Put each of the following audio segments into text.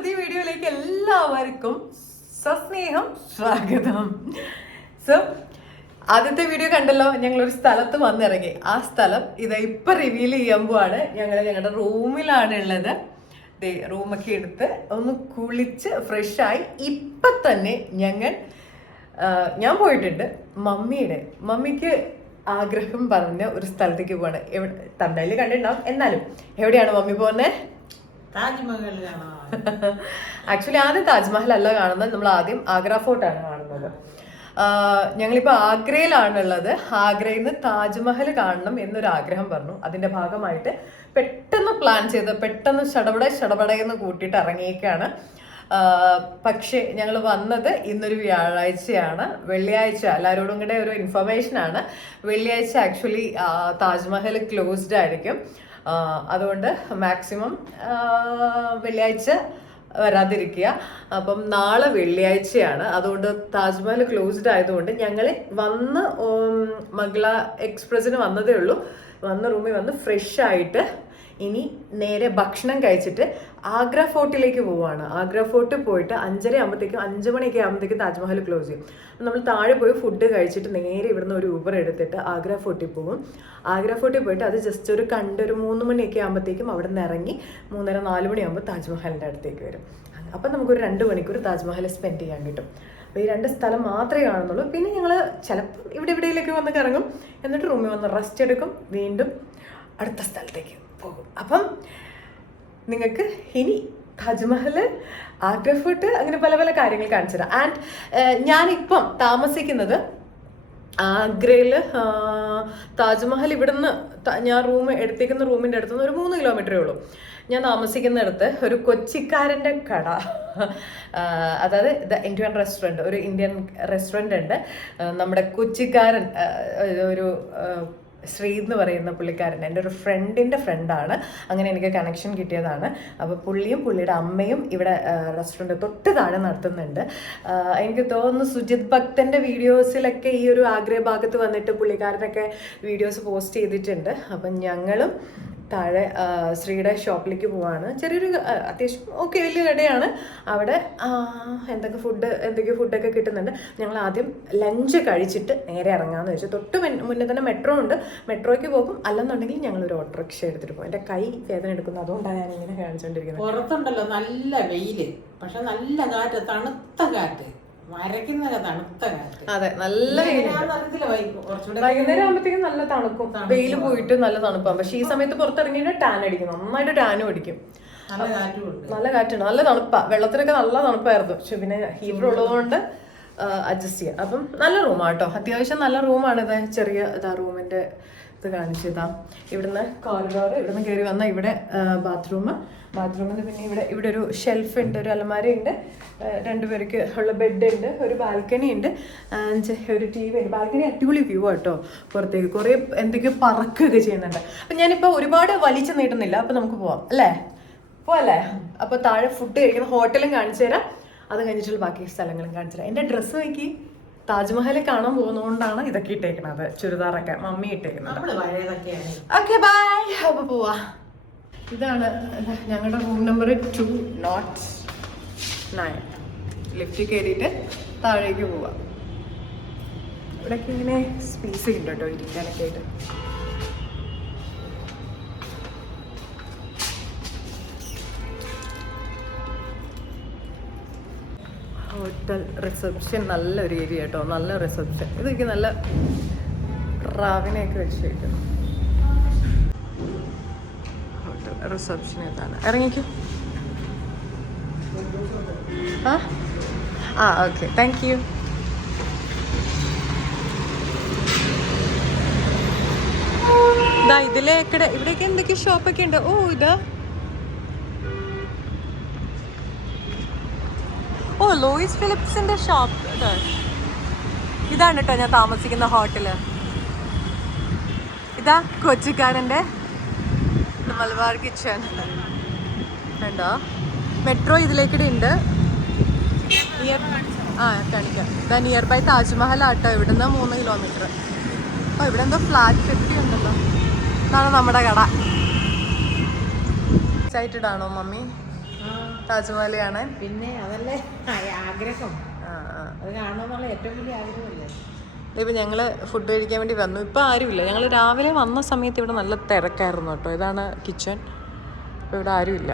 പുതിയ വീഡിയോയിലേക്ക് എല്ലാവർക്കും സസ്നേഹം സ്വാഗതം. സോ ആദ്യത്തെ വീഡിയോ കണ്ടല്ലോ, ഞങ്ങളൊരു സ്ഥലത്ത് വന്നിറങ്ങി. ആ സ്ഥലം ഇതാ ഇപ്പൊ റിവീൽ ചെയ്യാൻ പോവാണ്. ഞങ്ങളുടെ റൂമിലാണ് ഉള്ളത്. റൂമൊക്കെ എടുത്ത് ഒന്ന് കുളിച്ച് ഫ്രഷായി ഇപ്പൊ തന്നെ ഞാൻ പോയിട്ടുണ്ട്. മമ്മിക്ക് ആഗ്രഹം പറഞ്ഞ ഒരു സ്ഥലത്തേക്ക് പോവാണ്. തമിഴിൽ കണ്ടിട്ടുണ്ടാവും. എന്നാലും എവിടെയാണ് മമ്മി പോകുന്നത്? താജ്മഹൽ. ആക്ച്വലി ആദ്യം താജ്മഹൽ അല്ല കാണുന്നത്, നമ്മൾ ആദ്യം ആഗ്ര ഫോർട്ടാണ് കാണുന്നത്. ഞങ്ങളിപ്പോൾ ആഗ്രയിലാണുള്ളത്. ആഗ്രയിൽ നിന്ന് താജ്മഹൽ കാണണം എന്നൊരു ആഗ്രഹം പറഞ്ഞു. അതിന്റെ ഭാഗമായിട്ട് പെട്ടെന്ന് പ്ലാൻ ചെയ്ത് പെട്ടെന്ന് ഷടപടയെന്ന് കൂട്ടിയിട്ട് ഇറങ്ങിയേക്കാണ്. പക്ഷേ ഞങ്ങൾ വന്നത് ഇന്നൊരു വ്യാഴാഴ്ചയാണ്. വെള്ളിയാഴ്ച എല്ലാവരോടും കൂടെ ഒരു ഇൻഫർമേഷൻ ആണ്. വെള്ളിയാഴ്ച ആക്ച്വലി താജ്മഹൽ ക്ലോസ്ഡ് ആയിരിക്കും. അതുകൊണ്ട് മാക്സിമം വെള്ളിയാഴ്ച വരാതിരിക്കുക. അപ്പം നാളെ വെള്ളിയാഴ്ചയാണ്. അതുകൊണ്ട് താജ്മഹൽ ക്ലോസ്ഡ് ആയതുകൊണ്ട് ഞങ്ങൾ വന്ന് മംഗള എക്സ്പ്രസ്സിന് വന്നതേ ഉള്ളൂ. റൂമിൽ വന്ന് ഫ്രഷ് ആയിട്ട് ഇനി നേരെ ഭക്ഷണം കഴിച്ചിട്ട് ആഗ്ര ഫോർട്ടിലേക്ക് പോവുകയാണ്. ആഗ്ര ഫോർട്ട് പോയിട്ട് 5 മണിയൊക്കെ ആകുമ്പോഴത്തേക്കും താജ്മഹൽ ക്ലോസ് ചെയ്യും. നമ്മൾ താഴെ പോയി ഫുഡ് കഴിച്ചിട്ട് നേരെ ഇവിടുന്ന് ഒരു ഊബർ എടുത്തിട്ട് ആഗ്ര ഫോർട്ടിൽ പോകും. ആഗ്ര ഫോർട്ടിൽ പോയിട്ട് അത് ജസ്റ്റ് ഒരു 3 മണിയൊക്കെ ആകുമ്പോഴത്തേക്കും അവിടെ നിന്ന് ഇറങ്ങി 3:30-4 മണിയാകുമ്പോൾ താജ്മഹലിൻ്റെ അടുത്തേക്ക് വരും. അപ്പം നമുക്കൊരു 2 മണിക്കൂർ താജ്മഹൽ സ്പെൻഡ് ചെയ്യാൻ കിട്ടും. അപ്പോൾ ഈ 2 സ്ഥലം മാത്രമേ കാണുന്നുള്ളൂ. പിന്നെ ഞങ്ങൾ ചിലപ്പോൾ ഇവിടെയിലേക്ക് വന്ന് കറങ്ങും. എന്നിട്ട് റൂമിൽ വന്ന് റെസ്റ്റ് എടുക്കും. വീണ്ടും അടുത്ത സ്ഥലത്തേക്ക് പോകും. അപ്പം നിങ്ങൾക്ക് ഇനി താജ്മഹൽ, ആഗ്ര ഫോർട്ട് അങ്ങനെ പല പല കാര്യങ്ങൾ കാണിച്ചു തരാം. ആൻഡ് ഞാനിപ്പം താമസിക്കുന്നത് ആഗ്രയിൽ. താജ്മഹൽ ഇവിടുന്ന് ഞാൻ എടുത്തേക്കുന്ന റൂമിൻ്റെ അടുത്തുനിന്ന് ഒരു 3 കിലോമീറ്ററേ ഉള്ളൂ. ഞാൻ താമസിക്കുന്നിടത്ത് ഒരു കൊച്ചിക്കാരൻ്റെ കട, അതായത് ദ ഇന്ത്യൻ റെസ്റ്റോറൻറ്റ്, ഒരു ഇന്ത്യൻ റെസ്റ്റോറൻറ്റ് ഉണ്ട്. നമ്മുടെ കൊച്ചിക്കാരൻ ഒരു ശ്രീ എന്ന് പറയുന്ന പുള്ളിക്കാരൻ എൻ്റെ ഒരു ഫ്രണ്ടിൻ്റെ ഫ്രണ്ടാണ്. അങ്ങനെ എനിക്ക് കണക്ഷൻ കിട്ടിയതാണ്. അപ്പോൾ പുള്ളിയും പുള്ളിയുടെ അമ്മയും ഇവിടെ റെസ്റ്റോറൻറ്റ് തൊട്ട് താഴെ നടത്തുന്നുണ്ട്. എനിക്ക് തോന്നുന്നു സുജിത് ഭക്തൻ്റെ വീഡിയോസിലൊക്കെ ഈ ഒരു ആഗ്ര ഭാഗത്ത് വന്നിട്ട് പുള്ളിക്കാരനൊക്കെ വീഡിയോസ് പോസ്റ്റ് ചെയ്തിട്ടുണ്ട്. അപ്പം ഞങ്ങളും താഴെ ശ്രീയുടെ ഷോപ്പിലേക്ക് പോവാണ്. ചെറിയൊരു അത്യാവശ്യം വലിയ കടയാണ്. അവിടെ എന്തൊക്കെ ഫുഡൊക്കെ കിട്ടുന്നുണ്ട്. ഞങ്ങൾ ആദ്യം ലഞ്ച് കഴിച്ചിട്ട് നേരെ ഇറങ്ങാമെന്ന് വെച്ചു. തൊട്ട് മുന്നേ തന്നെ മെട്രോ ഉണ്ട്. മെട്രോയ്ക്ക് പോകും. അല്ലെന്നുണ്ടെങ്കിൽ ഞങ്ങളൊരു ഓട്ടോറിക്ഷ എടുത്തിട്ട് പോകും. എൻ്റെ കൈ വേദന എടുക്കുന്നു, അതുകൊണ്ടാണ് ഞാൻ ഇങ്ങനെ കാണിച്ചുകൊണ്ടിരിക്കുന്നത്. പുറത്തുണ്ടല്ലോ നല്ല വെയില്, പക്ഷെ നല്ല കാറ്റ്, തണുത്ത കാറ്റ്, വരയ്ക്കുന്ന തണുത്ത കാറ്റ്. അതെ, നല്ല വൈകുന്നേരം ആകുമ്പോഴത്തേക്കും നല്ല തണുക്കും. വെയിൽ പോയിട്ട് നല്ല തണുപ്പാണ്. പക്ഷെ ഈ സമയത്ത് പുറത്തിറങ്ങിയിട്ട് ടാൻ അടിക്കും, നന്നായിട്ട് ടാനും അടിക്കും. നല്ല കാറ്റുണ്ട്, നല്ല തണുപ്പാ. വെള്ളത്തിനൊക്കെ നല്ല തണുപ്പായിരുന്നു. പക്ഷെ പിന്നെ ഹീറ്റർ ഉള്ളതുകൊണ്ട് അഡ്ജസ്റ്റ് ചെയ്യാം. അപ്പം നല്ല റൂമാട്ടോ, അത്യാവശ്യം നല്ല റൂമാണ്. ഇത് ചെറിയ റൂമിന്റെ ഇത് കാണിച്ചതാ. ഇവിടുന്ന് കോറിഡോർ, ഇവിടുന്ന് കയറി വന്ന ഇവിടെ ബാത്റൂമിന് പിന്നെ ഇവിടെ ഒരു ഷെൽഫ് ഉണ്ട്, ഒരു അലമാര ഉണ്ട്, 2 പേർക്ക് ഉള്ള ബെഡ് ഉണ്ട്, ഒരു ബാൽക്കണി ഉണ്ട്, ഒരു TV ഉണ്ട്. ബാൽക്കണി അടിപൊളി വ്യൂ ആട്ടോ. പുറത്തേക്ക് കുറേ എന്തൊക്കെയോ പറക്കുകയൊക്കെ ചെയ്യുന്നുണ്ട്. അപ്പം ഞാനിപ്പോൾ ഒരുപാട് വലിച്ചു നീട്ടുന്നില്ല. അപ്പം നമുക്ക് പോവാല്ലേ? അപ്പോൾ താഴെ ഫുഡ് കഴിക്കുന്ന ഹോട്ടലും കാണിച്ചു തരാം. അത് കഴിഞ്ഞിട്ടുള്ള ബാക്കി സ്ഥലങ്ങളും കാണിച്ചു തരാം. എൻ്റെ ഡ്രസ്സ് നോക്കി, താജ്മഹൽ കാണാൻ പോകുന്നതുകൊണ്ടാണ് ഇതൊക്കെ ഇട്ടേക്കുന്നത്. ചുരിദാറൊക്കെ മമ്മി ഇട്ടേക്കുന്നത്. Okay bye. അപ്പോൾ പോവാ. ഇതാണ് ഞങ്ങളുടെ റൂം നമ്പർ 209. ലിഫ്റ്റ് കയറിയിട്ട് താഴേക്ക് പോവാം. ഇവിടെയൊക്കെ ഇങ്ങനെ സ്പേസ് ഉണ്ട് കേട്ടോ ഇരിക്കാനൊക്കെ ആയിട്ട്. ഹോട്ടൽ റിസപ്ഷൻ നല്ലൊരു ഏരിയ കേട്ടോ, നല്ല റിസപ്ഷൻ. ഇതൊക്കെ നല്ല റാവിനെയൊക്കെ വെച്ചിട്ട് ഹോട്ടൽ റിസപ്ഷൻ ഇതാണ്. ഇറങ്ങിക്കോ. Okay, thank you. ഇവിടെയൊക്കെ എന്തൊക്കെ ഷോപ്പൊക്കെ ഉണ്ട്. ലൂയിസ് ഫിലിപ്സിന്റെ ഷോപ്പ് ഇതാണ് കേട്ടോ ഞാൻ താമസിക്കുന്ന ഹോട്ടല്. ഇതാ കൊച്ചിക്കാരൻ്റെ മലബാർ കിച്ചൺ ഉണ്ടോ. മെട്രോ ഇതിലേക്കിടെ ഉണ്ട്. കാണിക്കാം. ഇതാ നിയർ ബൈ താജ്മഹൽ ആട്ടോ. ഇവിടുന്ന് 3 കിലോമീറ്റർ. ഇവിടെ എന്തോ ഫ്ലാറ്റ് 50 ഉണ്ടല്ലോ. ഇതാണ് നമ്മുടെ കട. എക്സൈറ്റഡ് ആണോ മമ്മി? താജ്മഹൽ കാണാൻ? പിന്നെ അതല്ലേ ആഗ്രഹം, അത് കാണണമെന്നുള്ള ഏറ്റവും വലിയ ആഗ്രഹമല്ലേ. ഇപ്പം ഞങ്ങൾ ഫുഡ് കഴിക്കാൻ വേണ്ടി വന്നു. ഇപ്പം ആരുമില്ല. ഞങ്ങൾ രാവിലെ വന്ന സമയത്ത് ഇവിടെ നല്ല തിരക്കായിരുന്നു കേട്ടോ. ഇതാണ് കിച്ചൺ. ഇപ്പോൾ ഇവിടെ ആരുമില്ല.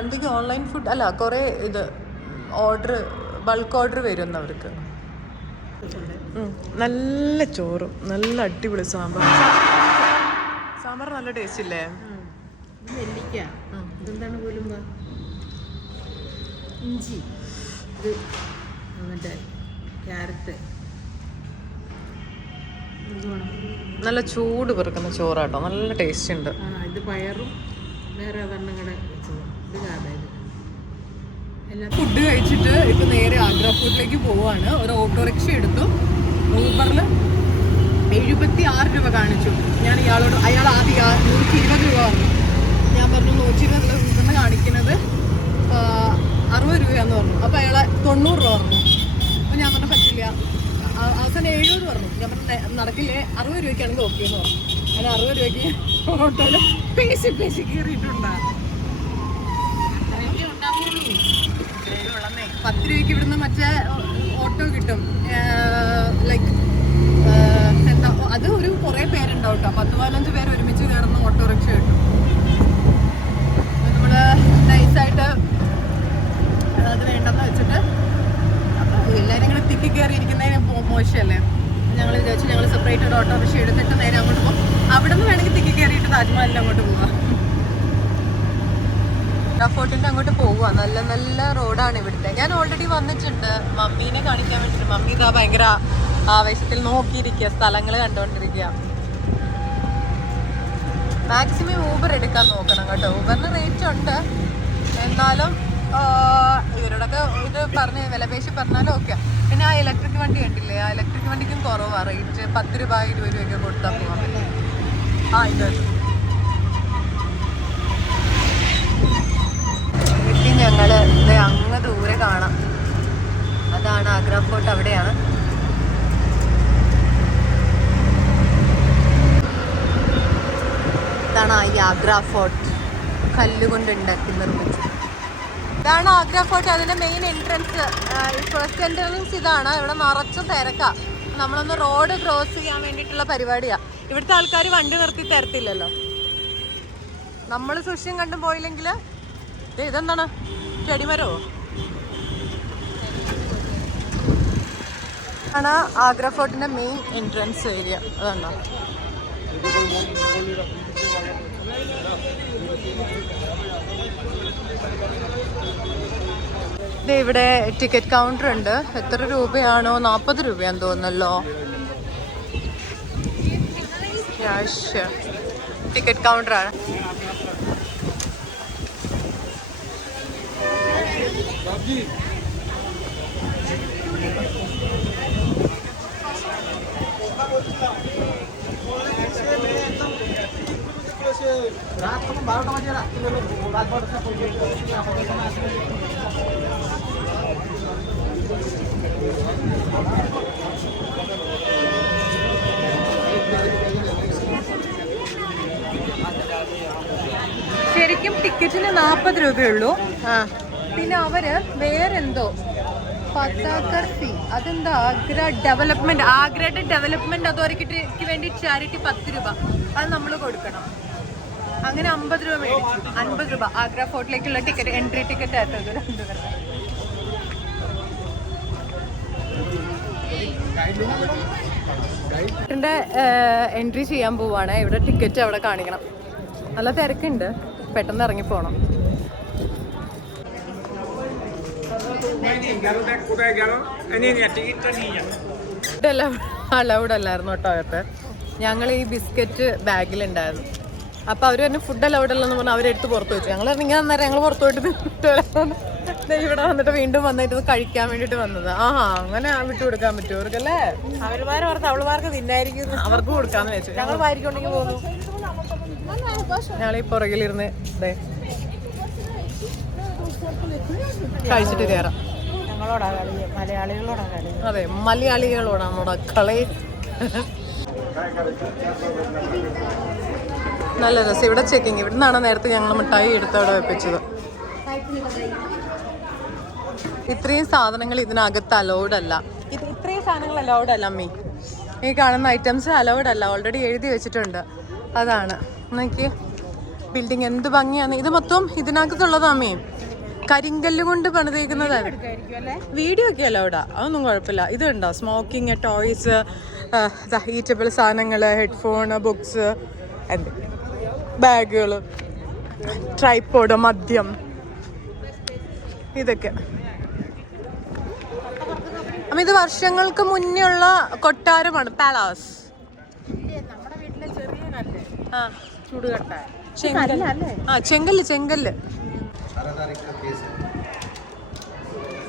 എന്തൊക്കെയോ ഓൺലൈൻ ഫുഡ് അല്ല, കുറേ ഇത് ഓർഡർ, ബൾക്ക് ഓർഡർ വരുന്നവർക്ക്. നല്ല ചോറും നല്ല അടിപൊളി സാമ്പാർ. സാമ്പാർ നല്ല ടേസ്റ്റ് ഇല്ലേ? നെല്ലിക്ക, ഇതെന്താണ് പോലും, ഇഞ്ചി, ഇത് മറ്റേ ക്യാരറ്റ്, നല്ല ചൂട് പിറക്കുന്ന ചോറാട്ടോ, നല്ല ടേസ്റ്റ് ഉണ്ട്. ഇത് പയറും വേറെ അതെണ്ണം കൂടെ വെച്ചത്, ഇത് കാബേജ്. ഫുഡ് കഴിച്ചിട്ട് ഇപ്പൊ നേരെ ആഗ്ര ഫോർട്ടിലേക്ക് പോവാണ്. ഒരു ഓട്ടോറിക്ഷ എടുത്തു. ഊബറിൽ 76 രൂപ കാണിച്ചു. ഞാൻ അയാൾ ആദ്യം 120 രൂപ പറഞ്ഞു. ഞാൻ പറഞ്ഞു 120 ഊബറിന് കാണിക്കുന്നത് 60 രൂപയാന്ന് പറഞ്ഞു. അപ്പൊ അയാളെ 90 രൂപ പറഞ്ഞു. അപ്പൊ ഞാൻ പറഞ്ഞു പറ്റില്ല, അവസാനം 70 പറഞ്ഞു. ഞാൻ പറഞ്ഞു നടക്കില്ലേ, 60 രൂപയ്ക്കാണെങ്കിൽ ഓക്കെ എന്ന് പറഞ്ഞു. അങ്ങനെ 60 രൂപയ്ക്ക് ഓട്ടോയില് പേശി കയറിയിട്ടുണ്ടാ. 10 രൂപയ്ക്ക് ഇവിടുന്ന് മറ്റേ ഓട്ടോ കിട്ടും. ലൈക്ക് എന്താ, അത് ഒരു കുറേ പേരുണ്ടാവും കേട്ടോ. 10-15 പേര് ഒരുമിച്ച് കയറുന്ന ഓട്ടോറിക്ഷ കിട്ടും. നമ്മൾ നൈസായിട്ട് അത് വേണ്ടെന്ന് വെച്ചിട്ട് എല്ലാവരും ഇങ്ങനെ തിക്കി കയറി ഇരിക്കുന്നതിന് മോശമല്ലേ. ഞങ്ങൾ വിചാരിച്ചു ഞങ്ങൾ സെപ്പറേറ്റ് ഒരു ഓട്ടോറിക്ഷ എടുത്തിട്ട് നേരെ അങ്ങോട്ട് പോകും. അവിടെ നിന്ന് വേണമെങ്കിൽ തിക്കി കയറിയിട്ട് താജ്മഹലിൽ അങ്ങോട്ട് പോവാം. ഫോർട്ടിൻ്റെ അങ്ങോട്ട് പോവുക. നല്ല നല്ല റോഡാണ് ഇവിടുത്തെ. ഞാൻ ഓൾറെഡി വന്നിട്ടുണ്ട് മമ്മീനെ കാണിക്കാൻ വേണ്ടിയിട്ട്. മമ്മി ഇതാ ഭയങ്കര ആവേശത്തിൽ നോക്കിയിരിക്കുക, സ്ഥലങ്ങൾ കണ്ടുകൊണ്ടിരിക്കുക. മാക്സിമം ഊബർ എടുക്കാൻ നോക്കണം കേട്ടോ. ഊബറിന് റേറ്റ് ഉണ്ട്, എന്നാലും ഇവരോടൊക്കെ ഇത് പറഞ്ഞ് വിലപേശി പറഞ്ഞാലും ഓക്കെ. പിന്നെ ആ ഇലക്ട്രിക് വണ്ടി കണ്ടില്ലേ, ആ ഇലക്ട്രിക് വണ്ടിക്കും കുറവാണ് റേറ്റ്. 10 രൂപ 20 രൂപയൊക്കെ കൊടുത്താൽ പോകാൻ പറ്റും. ഇത് ഞങ്ങൾ അങ്ങ് ദൂരെ കാണാം. അതാണ് ആഗ്ര ഫോർട്ട്, അവിടെയാണ്. ഇതാണ് ഈ ആഗ്ര ഫോർട്ട്, കല്ലുകൊണ്ട് ഉണ്ടാക്കി നിർമ്മിച്ചു. ഇതാണ് ആഗ്ര ഫോർട്ട്, അതിൻ്റെ മെയിൻ എൻട്രൻസ്. ഫസ്റ്റ് എൻട്രൻസ് ഇതാണ്. ഇവിടെ നിറച്ചും തിരക്കാ. നമ്മളൊന്ന് റോഡ് ക്രോസ് ചെയ്യാൻ വേണ്ടിയിട്ടുള്ള പരിപാടിയാണ്. ഇവിടുത്തെ ആൾക്കാർ വണ്ടി നിർത്തി തരത്തില്ലല്ലോ. നമ്മൾ സൂക്ഷ്യം കണ്ടും പോയില്ലെങ്കിൽ ഇതെന്താണ്, ചെടിമരോ ആണ് ആഗ്ര ഫോർട്ടിന്റെ മെയിൻ എൻട്രൻസ് ഏരിയ. അതാണോ ഇവിടെ ടിക്കറ്റ് കൗണ്ടർ ഉണ്ട്. എത്ര രൂപയാണോ, 40 രൂപയാന്ന് തോന്നുന്നല്ലോ. Cash ticket കൗണ്ടറാണ്. ശരിക്കും ടിക്കറ്റിന് 40 രൂപയുള്ളൂ. പിന്നെ അവര് വേറെന്തോ പതാക്കർ ഫീ, അതെന്താ ആഗ്രയുടെ ഡെവലപ്മെന്റ് അതോറിറ്റിക്ക് വേണ്ടി ചാരിറ്റി 10 രൂപ, അത് നമ്മൾ കൊടുക്കണം. അങ്ങനെ 50 രൂപ മേടിച്ചു. 50 രൂപ ആഗ്ര ഫോർട്ടിലേക്കുള്ള ടിക്കറ്റ്, എൻട്രി ടിക്കറ്റ് ആയിട്ടത്. എൻട്രി ചെയ്യാൻ പോവാണ്. ഇവിടെ ടിക്കറ്റ് അവിടെ കാണിക്കണം. നല്ല തിരക്കുണ്ട്, പെട്ടെന്ന് ഇറങ്ങി പോണം. അലൗഡ് അല്ലായിരുന്നു കേട്ടോ അകത്ത്. ഞങ്ങൾ ഈ ബിസ്ക്കറ്റ് ബാഗിലുണ്ടായിരുന്നു. അപ്പൊ അവര് തന്നെ ഫുഡ് അലൗഡ് അല്ലെന്ന് പറഞ്ഞാൽ അവരെടുത്ത് പുറത്ത് വെച്ചു. ഞങ്ങൾ ഇറങ്ങി അന്നേരം ഞങ്ങൾ പുറത്ത് പോയിട്ട് ഇവിടെ വന്നിട്ട് വീണ്ടും വന്നിട്ട് കഴിക്കാൻ വേണ്ടിട്ട് വന്നത്. അങ്ങനെ വിട്ടു കൊടുക്കാൻ പറ്റുമോ അവർക്കല്ലേ? അവളുമാർക്ക് തിന്നായിരിക്കും, അവർക്ക് കൊടുക്കാന്ന് വെച്ചു. ഞങ്ങൾ വാരിക്കൊണ്ടെങ്കിൽ പോകുന്നു. ഞങ്ങൾ ഈ പുറകിലിരുന്ന് കഴിച്ചിട്ട് കയറാം. ഞങ്ങളോടാ കളി, മലയാളികളോടാ കളി. അതെ, മലയാളികളോടാണോടാ കളി. നല്ല രസം. ഇവിടെ ചെക്കിങ്. ഇവിടെ നിന്നാണ് നേരത്തെ ഞങ്ങൾ മിഠായി എടുത്ത് അവിടെ വെപ്പിച്ചത്. ഇത്രയും സാധനങ്ങൾ ഇതിനകത്ത് അലൗഡ് അല്ല. ഇത്രയും സാധനങ്ങൾ അലൗഡ് അല്ല അമ്മി. ഈ കാണുന്ന ഐറ്റംസ് അലൗഡ് അല്ല, ഓൾറെഡി എഴുതി വെച്ചിട്ടുണ്ട്. അതാണ് നോക്കി ബിൽഡിങ് എന്ത് ഭംഗിയാണ്. ഇത് മൊത്തം ഇതിനകത്തുള്ളത് അമ്മി കരിങ്കല്ല് കൊണ്ട് പണിതേക്കുന്നതാണ്. വീഡിയോ ഒക്കെ അലൗഡാ, അതൊന്നും കുഴപ്പമില്ല. ഇത് ഉണ്ടോ സ്മോക്കിങ്, ടോയ്സ്, ഈറ്റബിൾ സാധനങ്ങൾ, ഹെഡ്ഫോൺ, ബുക്സ്, ബാഗുകൾ, ട്രൈപ്പോഡ്, മദ്യം, ഇതൊക്കെ. അപ്പം ഇത് വർഷങ്ങൾക്ക് മുന്നേ ഉള്ള കൊട്ടാരമാണ്, പാലാസ്. ചെങ്കല്ല്.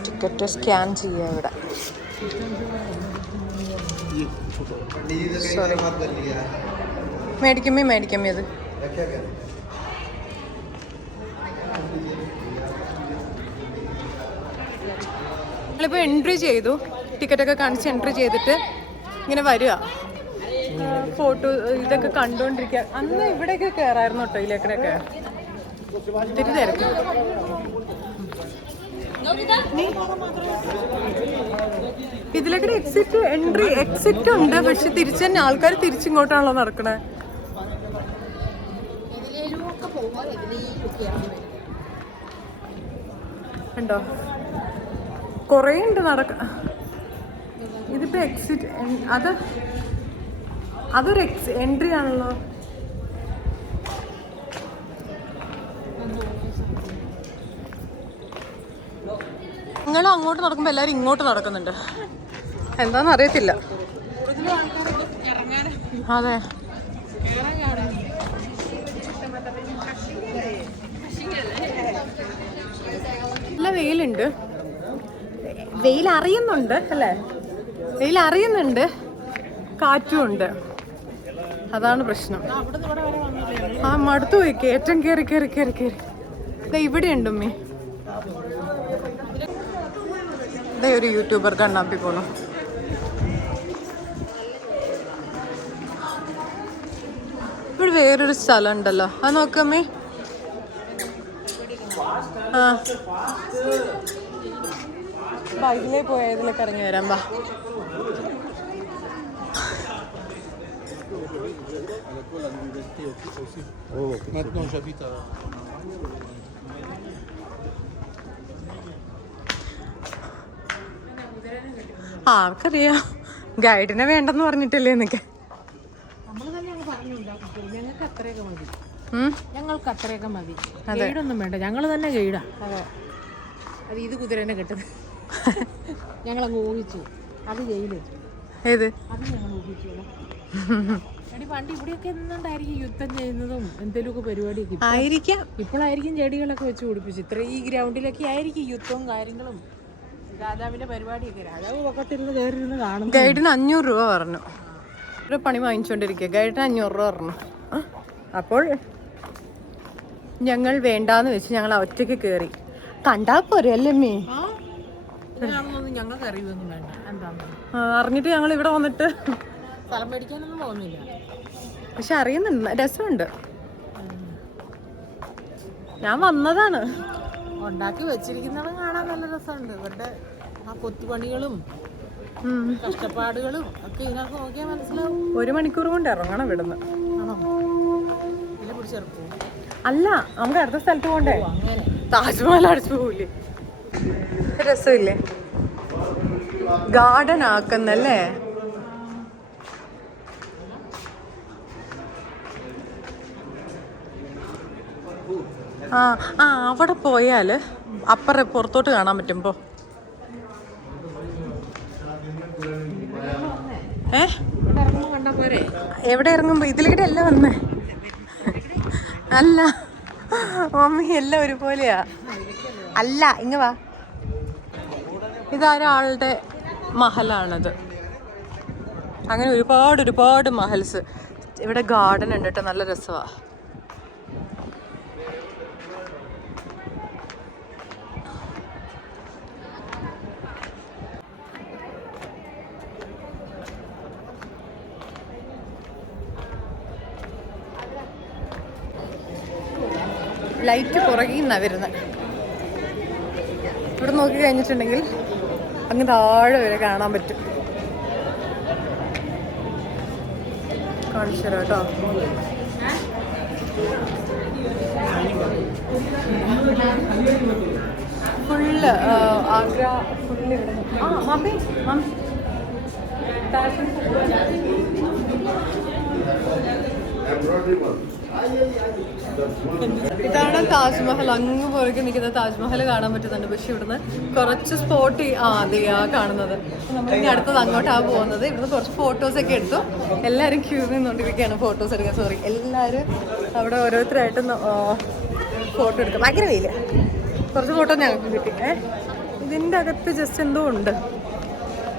ടിക്കറ്റ് സ്കാൻ ചെയ്യാം ഇവിടെ. സോറി, മേടിക്കമ്മേ അത്. നമ്മളിപ്പോൾ എൻട്രി ചെയ്തു, ടിക്കറ്റൊക്കെ കാണിച്ച് എൻട്രി ചെയ്തിട്ട് ഇങ്ങനെ വരിക, ഫോട്ടോ ഇതൊക്കെ കണ്ടുകൊണ്ടിരിക്കുക. അന്ന് ഇവിടെയൊക്കെ കയറായിരുന്നു കേട്ടോ, ഇതിലേക്കൊക്കെ ഒത്തിരി തിരക്ക്. ഇതിലേക്കൊരു എക്സിറ്റ് ഉണ്ട്, പക്ഷെ തിരിച്ചു തന്നെ ആൾക്കാർ തിരിച്ചിങ്ങോട്ടാണല്ലോ നടക്കണേ. ഉണ്ടോ കുറേ ഉണ്ട് നടക്ക. ഇതിപ്പോ എക്സിറ്റ്, അതൊരു എൻട്രി ആണല്ലോ. നിങ്ങൾ അങ്ങോട്ട് നടക്കുമ്പോൾ എല്ലാവരും ഇങ്ങോട്ട് നടക്കുന്നുണ്ട്, എന്താണെന്ന് അറിയത്തില്ല. അതെ, നല്ല വെയിലുണ്ട്. വെയിൽ അറിയുന്നുണ്ട് അല്ലേ, വെയിൽ അറിയുന്നുണ്ട്, കാറ്റും ഉണ്ട്. അതാണ് പ്രശ്നം. ആ മടുത്തു പോയി, കയറ്റം കയറി. ഇവിടെ ഉണ്ട് ഉമ്മി. ഇതേ ഒരു യൂട്യൂബർ കണ്ണാപ്പി പോണു. ഇവിടെ വേറൊരു സ്ഥലം ഉണ്ടല്ലോ, അത് നോക്കമ്മേ. ആ ഇതിലേ പോയാ ഇതിലേക്ക് ഇറങ്ങി വരാം. വാ, ആർക്കറിയാം, ഗൈഡിനെ വേണ്ടെന്ന് പറഞ്ഞിട്ടല്ലേ എന്നൊക്കെ. ഞങ്ങൾക്ക് അത്രയൊക്കെ മതി, ഗൈഡൊന്നും വേണ്ട, ഞങ്ങൾ തന്നെ ഗൈഡാ. അത് ഇത് കുതിരനെ കെട്ടത് ഞങ്ങളങ്ങ് ഊഹിച്ചു. അത് ജയില് ഏത് അത് ഞങ്ങൾ ഊഹിച്ചു. പണ്ട് ഇവിടെയൊക്കെ എന്തുണ്ടായിരിക്കും യുദ്ധം ചെയ്യുന്നതും എന്തെങ്കിലുമൊക്കെ പരിപാടിയൊക്കെ ആയിരിക്കാം. ഇപ്പോഴായിരിക്കും ചെടികളൊക്കെ വെച്ച് പിടിപ്പിച്ചു. ഇത്ര ഈ ഗ്രൗണ്ടിലൊക്കെ ആയിരിക്കും യുദ്ധവും കാര്യങ്ങളും, രാജാവിന്റെ പരിപാടിയൊക്കെ. രാജാവ് പക്കത്തിരുന്ന് കയറിയിരുന്ന് കാണും. ഗൈഡിന് 500 രൂപ പറഞ്ഞു. ഒരു പണി വാങ്ങിച്ചോണ്ടിരിക്കുക, ഗൈഡിന് 500 രൂപ പറഞ്ഞു. അപ്പോൾ ഞങ്ങൾ വേണ്ടാന്ന് വെച്ച് ഞങ്ങൾ ഒറ്റയ്ക്ക് കയറി. കണ്ടാ പോരെ അല്ലേ മീ? ഞങ്ങൾക്ക് അറിയൊന്നും വേണ്ട. എന്താന്ന് അറിഞ്ഞിട്ട് ഞങ്ങൾ ഇവിടെ വന്നിട്ട് സ്ഥലം മേടിക്കാനൊന്നും പോകുന്നില്ല. പക്ഷെ അറിയുന്നുണ്ട്, രസമുണ്ട്. ഞാൻ വന്നതാണ്. ഉണ്ടാക്കി വെച്ചിരിക്കുന്നത് കാണാൻ നല്ല രസമുണ്ട്. ഇവരുടെ ആ കൊത്തുപണികളും കഷ്ടപ്പാടുകളും ഒക്കെ ഇതിനകത്ത് നോക്കിയാൽ മനസ്സിലാവും. 1 മണിക്കൂർ കൊണ്ട് ഇറങ്ങണം ഇവിടുന്ന്. ആണോ? ഇതിനെ പിടിച്ചിറക്കും അല്ല, നമുക്ക് അടുത്ത സ്ഥലത്ത് പോണ്ടേ. താജ്മഹൽ അടിച്ചു പോവില്ലേ? രസമില്ലേ? ഗാർഡൻ ആക്കുന്നല്ലേ. ആ അവിടെ പോയാല് അപ്പുറം പുറത്തോട്ട് കാണാൻ പറ്റുമ്പോ. എവിടെ ഇറങ്ങുമ്പോ ഇതിലേക്കിടെ എല്ലാം വന്നേ. അല്ല മമ്മി, എല്ലാം ഒരുപോലെയാ. അല്ല, ഇങ്ങ വാ. ഇതൊരാളുടെ മഹലാണത്. അങ്ങനെ ഒരുപാട് മഹൽസ്. ഇവിടെ ഗാർഡൻ ഉണ്ട് കേട്ടോ, നല്ല രസമാണ്. ലൈറ്റ് പുറകിൽ നിന്നാണ് വരുന്നത്. ഇവിടെ നോക്കി കഴിഞ്ഞിട്ടുണ്ടെങ്കിൽ അങ്ങ് താഴെ വരെ കാണാൻ പറ്റും. കാണിച്ചു തരാം കേട്ടോ. ഫുള്ള് ആഗ്ര ഫുള്ള് ഇവിടെ. ആ മമ്മി മമ്മി ഇതാണ് താജ്മഹൽ. അങ്ങ് പുറകെ നിൽക്കുന്ന താജ്മഹൽ കാണാൻ പറ്റുന്നുണ്ട്. പക്ഷെ ഇവിടുന്ന് കുറച്ച് സ്പോട്ട് അതെ കാണുന്നത്. നമ്മൾ ഇനി അടുത്തത് അങ്ങോട്ടാണ് പോകുന്നത്. ഇവിടുന്ന് കുറച്ച് ഫോട്ടോസൊക്കെ എടുത്തു. എല്ലാവരും ക്യൂ നിന്നുകൊണ്ടിരിക്കുകയാണ് ഫോട്ടോസ് എടുക്കാൻ. സോറി, എല്ലാവരും അവിടെ ഓരോരുത്തരായിട്ട് ഫോട്ടോ എടുക്കും. ഭയങ്കര വെയില്. കുറച്ച് ഫോട്ടോ ഞങ്ങൾക്ക് കിട്ടി. ഇതിൻ്റെ അകത്ത് ജസ്റ്റ് എന്തോ ഉണ്ട്,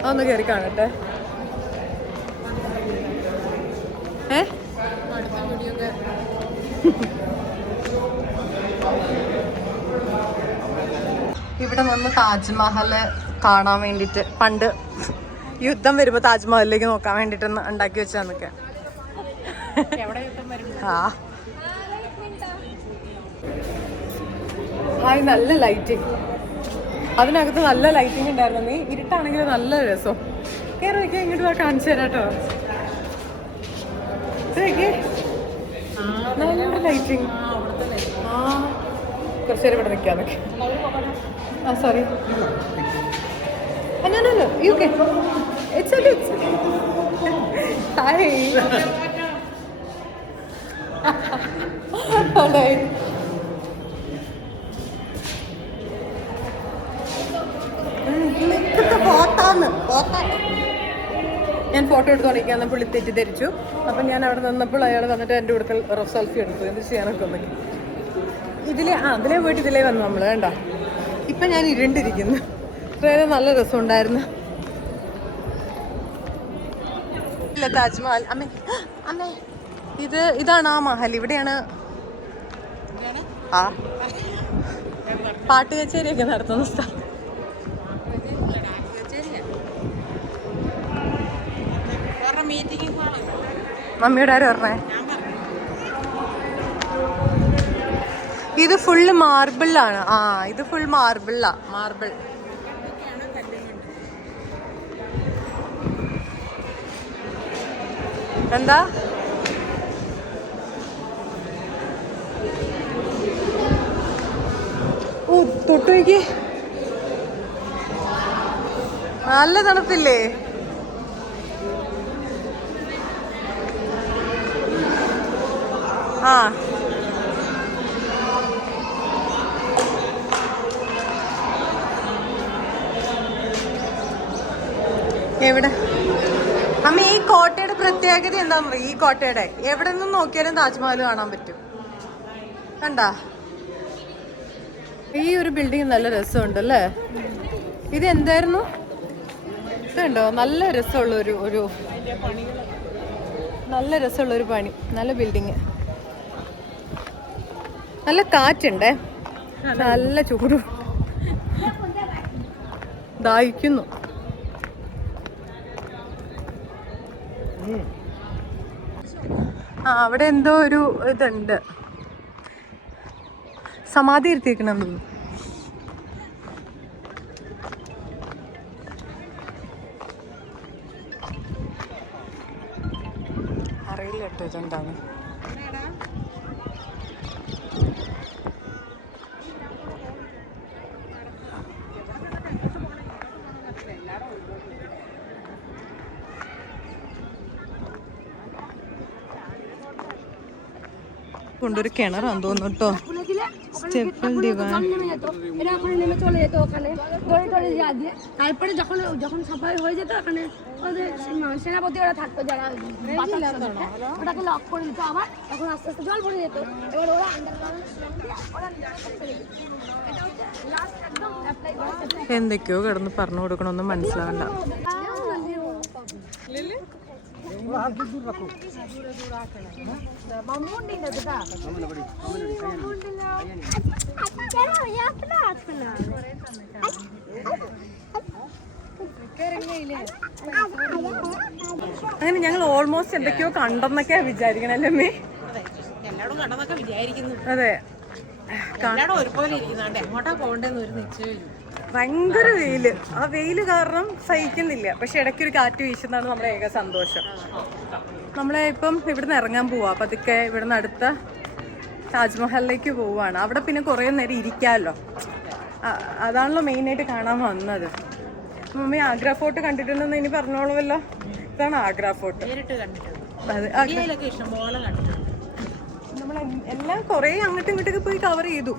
അതൊന്ന് കയറി കാണട്ടെ. ഇവിടെ വന്ന് താജ്മഹൽ കാണാൻ വേണ്ടിയിട്ട് പണ്ട് യുദ്ധം വരുമ്പോൾ താജ്മഹലിലേക്ക് നോക്കാൻ വേണ്ടിയിട്ട് ഉണ്ടാക്കി വെച്ചാന്നൊക്കെ. ഹായ്, നല്ല ലൈറ്റിങ്. അതിനകത്ത് നല്ല ലൈറ്റിങ് ഉണ്ടായിരുന്നു. നീ ഇരുട്ടാണെങ്കിൽ നല്ല രസം. കയറി വയ്ക്കാൻ ഇങ്ങോട്ട് കാണിച്ചു തരാം കേട്ടോ. നല്ല ലൈറ്റിങ്. കുറച്ച് നേരം ഇവിടെ നിൽക്കാന്നൊക്കെ. Sorry, U K it's hi. ഞാൻ ഫോട്ടോ എടുത്തോണ്ടിരിക്കാന്ന് പുള്ളി തെറ്റിദ്ധരിച്ചു. അപ്പം ഞാൻ അവിടെ നിന്നപ്പോൾ അയാൾ വന്നിട്ട് എൻ്റെ അടുക്കൽ സെൽഫി എടുത്തു. എന്ത് ചെയ്യാനൊക്കെ ഒന്നും അതിലേ പോയിട്ട് ഇതിലേ വന്നു നമ്മൾ. വേണ്ട, ഇപ്പം ഞാൻ ഇരുണ്ടിരിക്കുന്നു. ഇത്രയും നല്ല രസമുണ്ടായിരുന്നു. ഇല്ല, താജ്മഹൽ. അമ്മേ അമ്മേ, ഇതാണ് ആ മഹൽ. ഇവിടെയാണ് ആ പാട്ട് കച്ചേരിയൊക്കെ നടത്തുന്ന സ്ഥലം. മമ്മിയുടെ ആരും പറഞ്ഞേ. ഇത് ഫുള്ള് മാർബിളാണ്. ഇത് ഫുൾ മാർബിളാ. മാർബിൾ എന്താ തൊട്ടുനോക്കി. നല്ല തണുപ്പില്ലേ? എവിടെ അമ്മ ഈ കോട്ടയുടെ പ്രത്യേകത എന്താന്ന് പറയും? ഈ കോട്ടയുടെ എവിടെ നിന്നും നോക്കിയാലും താജ്മഹൽ കാണാൻ പറ്റും. കണ്ടാ? ഈ ഒരു ബിൽഡിംഗ് നല്ല രസമുണ്ട് അല്ലേ? ഇത് എന്തായിരുന്നു? ഇതുണ്ടോ? നല്ല രസമുള്ള ഒരു നല്ല രസമുള്ള ഒരു പണി. നല്ല ബിൽഡിങ്. നല്ല കാറ്റുണ്ടേ, നല്ല ചൂടും. ദാഹിക്കുന്നു. അവിടെ എന്തോ ഒരു ഇതുണ്ട്, സമാധി ഇരുത്തിയിരിക്കണം. അറിയില്ല കേട്ടോ ഇതെന്താണ്. കൊണ്ടൊരു കിണറാന്ന് തോന്നുന്നു കേട്ടോ. സ്റ്റെപ്പൽ ഡിവൈൻ. তারপরে যখন সবাই হয়ে যেত ওখানে ওদের সেনাপতি ওরা থাকতো, যারা ওটাকে লক করে দিত। আবার তখন আস্তে আস্তে জল ভরে যেত। এবার ওরা എന്തൊക്കെയോ കിടന്ന് പറഞ്ഞു കൊടുക്കണമെന്നും മനസ്സിലാവണ്ട. അങ്ങനെ ഞങ്ങൾ ഓൾമോസ്റ്റ് എന്തൊക്കെയോ കണ്ടെന്നൊക്കെയാ വിചാരിക്കണല്ലേ അമ്മേ? എല്ലാവരും കണ്ടെന്നൊക്കെ വിചാരിക്കുന്നു. അതെ, എല്ലാടും ഒരുപോലെ ഇരിക്കുന്നുണ്ട്. എങ്ങോട്ടാ പോകണ്ടെന്ന് ഒരു നിശ്ചയമില്ല. ഭയങ്കര വെയില്. ആ വെയില് കാരണം സഹിക്കുന്നില്ല. പക്ഷെ ഇടയ്ക്കൊരു കാറ്റ് വീശുന്നതാണ് നമ്മുടെ ഏക സന്തോഷം. നമ്മളെ ഇപ്പം ഇവിടുന്ന് ഇറങ്ങാൻ പോവാ. പതുക്കെ ഇവിടുന്ന് അടുത്ത താജ്മഹലിലേക്ക് പോവാണ്. അവിടെ പിന്നെ കുറേ നേരം ഇരിക്കാമല്ലോ. അതാണല്ലോ മെയിനായിട്ട് കാണാൻ വന്നത്. മമ്മി ആഗ്ര ഫോർട്ട് കണ്ടിട്ടുണ്ടെന്ന് ഇനി പറഞ്ഞോളുമല്ലോ. ഇതാണ് ആഗ്ര ഫോർട്ട്. നേരിട്ട് കണ്ടിട്ടുണ്ട്. അതെ, ഇന്ത്യയിലൊക്കെ ഇഷ്ടംപോലെ കണ്ടിട്ടുണ്ട്. നമ്മൾ എല്ലാം കുറേ അങ്ങോട്ടും ഇങ്ങോട്ടൊക്കെ പോയി കവർ ചെയ്തു.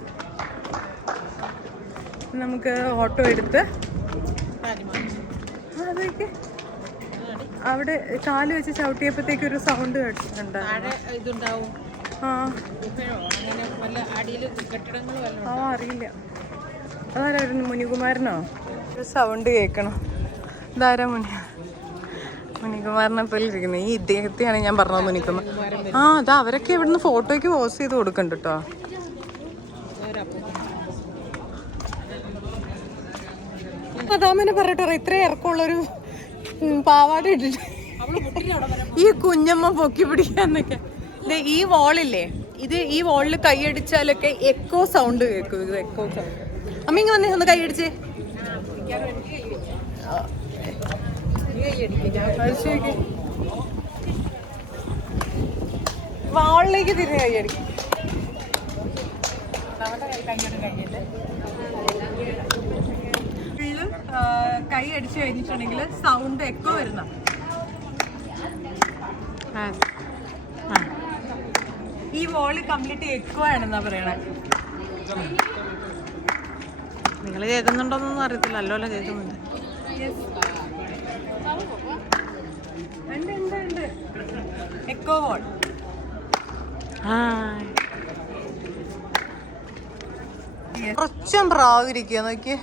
നമുക്ക് ഓട്ടോ എടുത്ത് അതൊക്കെ അവിടെ കാല് വെച്ച് ചവിട്ടിയപ്പോഴത്തേക്ക് ഒരു സൗണ്ട് കേട്ടിട്ടുണ്ട്. ഇതുണ്ടാവും. ആ അങ്ങനെ വല്ല അടിയിൽ കെട്ടിടങ്ങൾ വല്ല. അറിയില്ല. അതാരായിരുന്നു? മുനികുമാരനോ? ഒരു സൗണ്ട് കേൾക്കണം. ഇതാരാ? മുനികുമാരനെ പോലെ ഇരിക്കുന്നത്. ഈ ഇദ്ദേഹത്തെയാണ് ഞാൻ പറഞ്ഞത് മുനികുമാർ. അതാ അവരൊക്കെ ഇവിടുന്ന് ഫോട്ടോയ്ക്ക് പോസ്റ്റ് ചെയ്ത് കൊടുക്കണ്ട കേട്ടോ. അതാമനെ പറയട്ടോ, ഇത്ര ഇറക്കമുള്ളൊരു പാവാട ഇട്ടിട്ട് ഈ കുഞ്ഞമ്മ പൊക്കി പിടിക്കാന്നൊക്കെ. ഈ വോളില്ലേ, ഈ വോളിൽ കൈയടിച്ചാലൊക്കെ എക്കോ സൗണ്ട് കേൾക്കും. ഇത് എക്കോ സൗണ്ട്. അമ്മ ഇങ്ങ് വന്നേ, ഒന്ന് കൈയടിച്ചേ. വാളിലേക്ക് തിരിഞ്ഞ് കൈയടിക്കും. കൈ അടിച്ചു കഴിഞ്ഞിട്ടുണ്ടെങ്കിൽ സൗണ്ട് എക്കോ വരുന്ന. ഈ വോള് കംപ്ലീറ്റ് എക്കോ ആണെന്നാ പറയണേ. നിങ്ങൾ കേൾക്കുന്നുണ്ടോന്നൊന്നും അറിയത്തില്ല. അല്ലോല കേൾക്കുന്നുണ്ട്. എക്കോ വോൾ. കുറച്ചും പ്രാവ് ഇരിക്കുക നോക്കിയേ.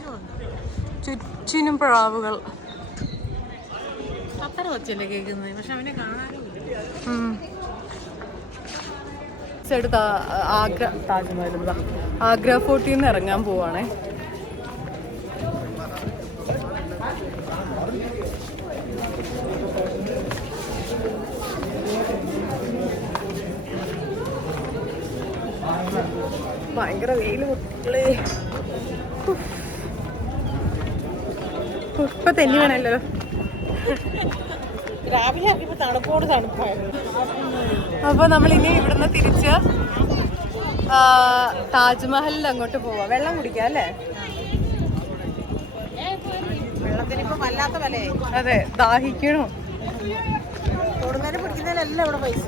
ചുറ്റിനും പ്രാവുകൾ. അത്ര വച്ചല്ലേ കേൾക്കുന്നത്. പക്ഷെ അവനെ കാണാനും ആഗ്ര താജ്മഹൽ ആഗ്ര ഫോർട്ടിൽ നിന്ന് ഇറങ്ങാൻ പോവാണേ. ഭയങ്കര വെയില് മക്കളെ. ഇപ്പൊ തെന്നി വേണല്ലോ. രാവിലെ ആക്കിയപ്പോ തണുപ്പോട് തണുപ്പായിരുന്നു. അപ്പൊ നമ്മളിനി ഇവിടുന്ന് തിരിച്ച് താജ്മഹലിൽ അങ്ങോട്ട് പോവാ. വെള്ളം കുടിക്കാം അല്ലേ? വെള്ളത്തിനിപ്പോ വല്ലാത്ത വിലയായി. അതെ, ദാഹിക്കണോ. കൂടുന്നതിന് പിടിക്കുന്നതിലെല്ലാം ഇവിടെ പൈസ.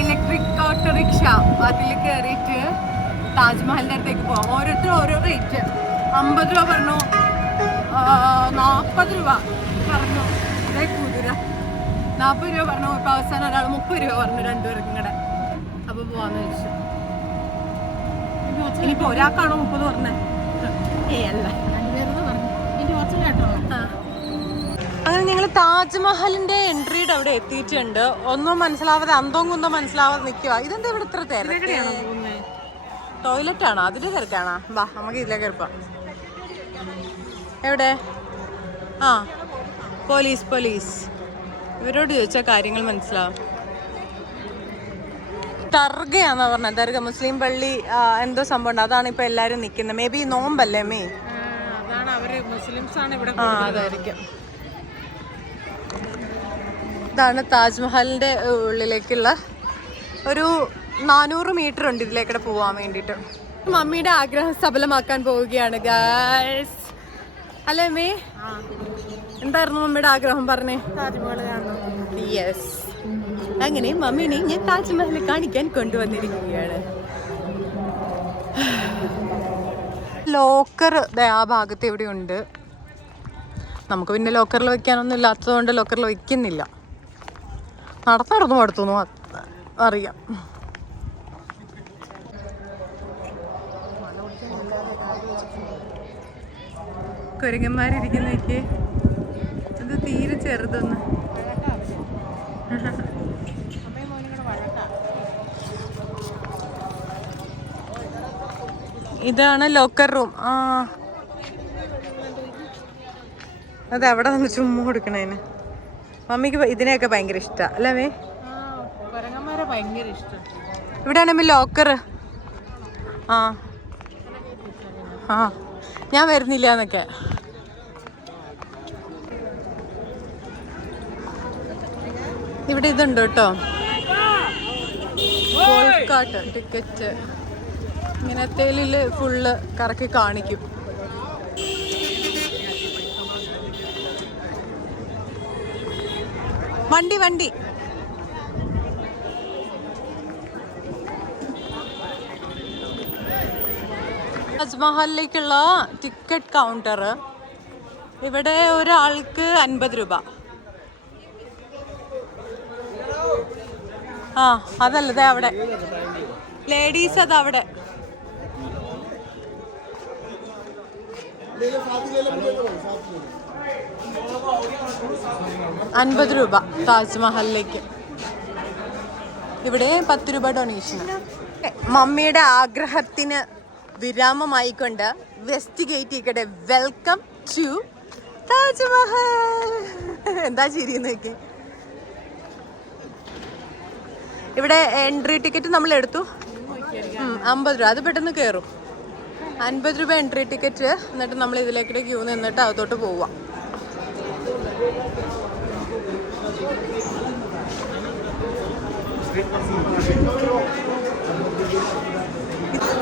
ഇലക്ട്രിക് ഓട്ടോറിക്ഷ, അതിൽ കയറിയിട്ട് താജ്മഹലിന്റെ അടുത്തേക്ക് പോവാം. ഓരോരുത്തരും ഓരോ റേറ്റ്. 50 രൂപ പറഞ്ഞു, 40 രൂപ പറഞ്ഞു. ഇതേ കുതിര 40 രൂപ പറഞ്ഞു. ഇപ്പൊ അവസാനം ഒരാൾ 30 രൂപ പറഞ്ഞു, രണ്ടുപേർക്കും കൂടെ. അപ്പൊ പോവാന്ന് വെച്ചു. ഇനിയിപ്പോ ഒരാൾക്കാണോ 30 പറഞ്ഞേ? അല്ല, അങ്ങനെ ഞങ്ങൾ താജ്മഹലിന്റെ എൻട്രിയുടെ അവിടെ എത്തിയിട്ടുണ്ട്. ഒന്നും മനസ്സിലാവാതെ അന്തവും കുന്തം മനസ്സിലാവാതെ നിൽക്കുക. ഇതെന്താ ഇവിടെ ഇത്ര തിരക്ക്? ടോയ്ലറ്റ് ആണോ? അതിന്റെ തിരക്കാണോ? വാ, നമുക്ക് ഇതിലേക്ക് കയറിപ്പാം. എവിടെ? പോലീസ്. ഇവരോട് ചോദിച്ചാൽ കാര്യങ്ങൾ മനസ്സിലാവും. ദർഗയാന്നാ പറഞ്ഞത്. ദർഗ മുസ്ലിം പള്ളി എന്തോ സംഭവം ഉണ്ട്. അതാണ് ഇപ്പൊ എല്ലാരും നിക്കുന്നത്. മേ ബി നോമ്പല്ലേ മേ? അതായിരിക്കും. ഇതാണ് താജ്മഹലിന്റെ ഉള്ളിലേക്കുള്ള ഒരു 400 മീറ്റർ ഉണ്ട് ഇതിലേക്കൂടെ പോവാൻ വേണ്ടിട്ട്. മമ്മിയുടെ ആഗ്രഹം സഫലമാക്കാൻ പോവുകയാണ് ഗൈസ്. അല്ലേ മേ? എന്തായിരുന്നു മമ്മിയുടെ ആഗ്രഹം? പറഞ്ഞേ. താജ്മഹൽ കാണണം. യെസ്. അങ്ങനെ മമ്മീനെ ഞാൻ താജ്മഹൽ കാണിക്കാൻ കൊണ്ടുവന്നിരിക്കുകയാണ്. ലോക്കർ ആ ഭാഗത്ത് എവിടെയുണ്ട്. നമുക്ക് പിന്നെ ലോക്കറിൽ വെക്കാനൊന്നും ഇല്ലാത്തത് കൊണ്ട് ലോക്കറിൽ വെക്കുന്നില്ല. നടന്നു അടുത്തൊന്നും അറിയാം. കുരങ്ങന്മാരിരിക്കുന്നേക്ക് ഇത് തീരെ ചെറുതൊന്ന്. ഇതാണ് ലോക്കർ റൂം. അതെ, അവിടെ നിന്ന് ചുമ്മാ കൊടുക്കണേന്. മമ്മിക്ക് ഇതിനെയൊക്കെ ഭയങ്കര ഇഷ്ടമാണ് അല്ലേ മേ? കുരങ്ങന്മാരെ ഭയങ്കര ഇഷ്ടം. ഇവിടെയാണ് ലോക്കർ. ആ ആ ഞാൻ വരുന്നില്ല എന്നൊക്കെ. ഇവിടെ ഇതുണ്ട് കേട്ടോ, ഗോൾഫ് കാർട്ട് ടിക്കറ്റ്. ഇങ്ങനെ തേലില് ഫുള്ള് കറക്കി കാണിക്കും. വണ്ടി വണ്ടി താജ്മഹലിലേക്കുള്ള ടിക്കറ്റ് കൗണ്ടർ. ഇവിടെ ഒരാൾക്ക് 50 രൂപ. ആ അതല്ലേ അവിടെ ലേഡീസ്, അതവിടെ. $50 രൂപ താജ്മഹലിലേക്ക്. ഇവിടെ 10 രൂപ ഡൊണേഷൻ. മമ്മിയുടെ ആഗ്രഹത്തിന് വിരാമമായിക്കൊണ്ട് വെസ്റ്റ് ഗേറ്റ് ഇക്കടെ വെൽക്കം ടു താജ്മഹൽ. എന്താ ചിരിയെന്നൊക്കെ. ഇവിടെ എൻട്രി ടിക്കറ്റ് നമ്മൾ എടുത്തു 50 രൂപ. അത് പെട്ടെന്ന് കയറും. 50 രൂപ എൻട്രി ടിക്കറ്റ്. എന്നിട്ട് നമ്മൾ ഇതിലേക്കിടെ ക്യൂ നിന്നിട്ട് അകത്തോട്ട് പോവാം.